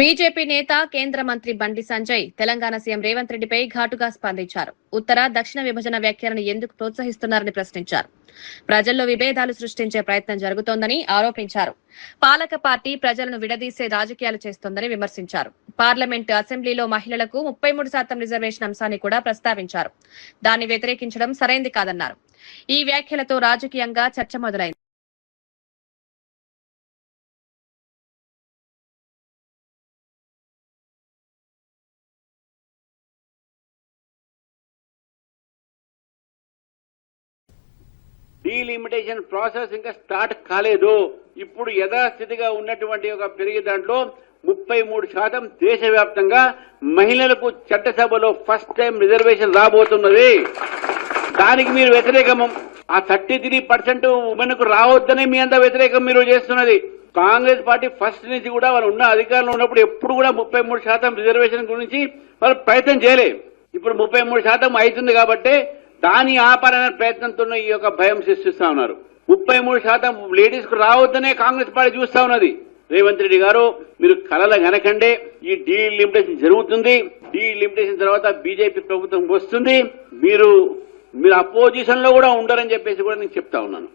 BJP నేత కేంద్ర మంత్రి బండి సంజయ్ తెలంగాణ సీఎం రేవంత్ రెడ్డిపై ఘాటుగా స్పందించారు. ఉత్తర దక్షిణ విభజన వ్యాఖ్యలను ఎందుకు ప్రోత్సహిస్తున్నారని ప్రశ్నించారు. ప్రజల్లో విభేదాలు సృష్టించే ప్రయత్నం జరుగుతోందని ఆరోపించారు. పాలక పార్టీ ప్రజలను విడదీసే రాజకీయాలు చేస్తోందని విమర్శించారు. పార్లమెంటు అసెంబ్లీలో మహిళలకు 33% రిజర్వేషన్ అంశాన్ని కూడా ప్రస్తావించారు. దాన్ని వ్యతిరేకించడం సరైంది కాదన్నారు. ఈ వ్యాఖ్యలతో రాజకీయంగా చర్చ మొదలైంది. డీలిమిటేషన్ ప్రాసెస్ ఇంకా స్టార్ట్ కాలేదు. ఇప్పుడు యథాస్థితిగా ఉన్నటువంటి ఒక పెరిగే దాంట్లో 33% దేశవ్యాప్తంగా మహిళలకు చట్టసభలో ఫస్ట్ టైం రిజర్వేషన్ రాబోతున్నది. దానికి మీరు వ్యతిరేకం. ఆ 33% ఉమెన్ కు రావద్దని మీ అంతా వ్యతిరేకం మీరు చేస్తున్నది. కాంగ్రెస్ పార్టీ ఫస్ట్ నుంచి కూడా వాళ్ళు ఉన్న అధికారంలో ఉన్నప్పుడు ఎప్పుడు కూడా 33% రిజర్వేషన్ గురించి వాళ్ళు ప్రయత్నం చేయలేదు. ఇప్పుడు 33% అవుతుంది కాబట్టి దాని ఆపాలనే ప్రయత్నంతో ఈ యొక్క భయం సృష్టిస్తా ఉన్నారు. 33% లేడీస్ కు రావద్దనే కాంగ్రెస్ పార్టీ చూస్తా ఉన్నది. రేవంత్ రెడ్డి గారు, మీరు కలల గనకండే ఈ డీలిమిటేషన్ జరుగుతుంది. డీలిమిటేషన్ తర్వాత బీజేపీ ప్రభుత్వం వస్తుంది. మీరు అపోజిషన్ లో కూడా ఉండరని చెప్పేసి కూడా నేను చెప్తా ఉన్నాను.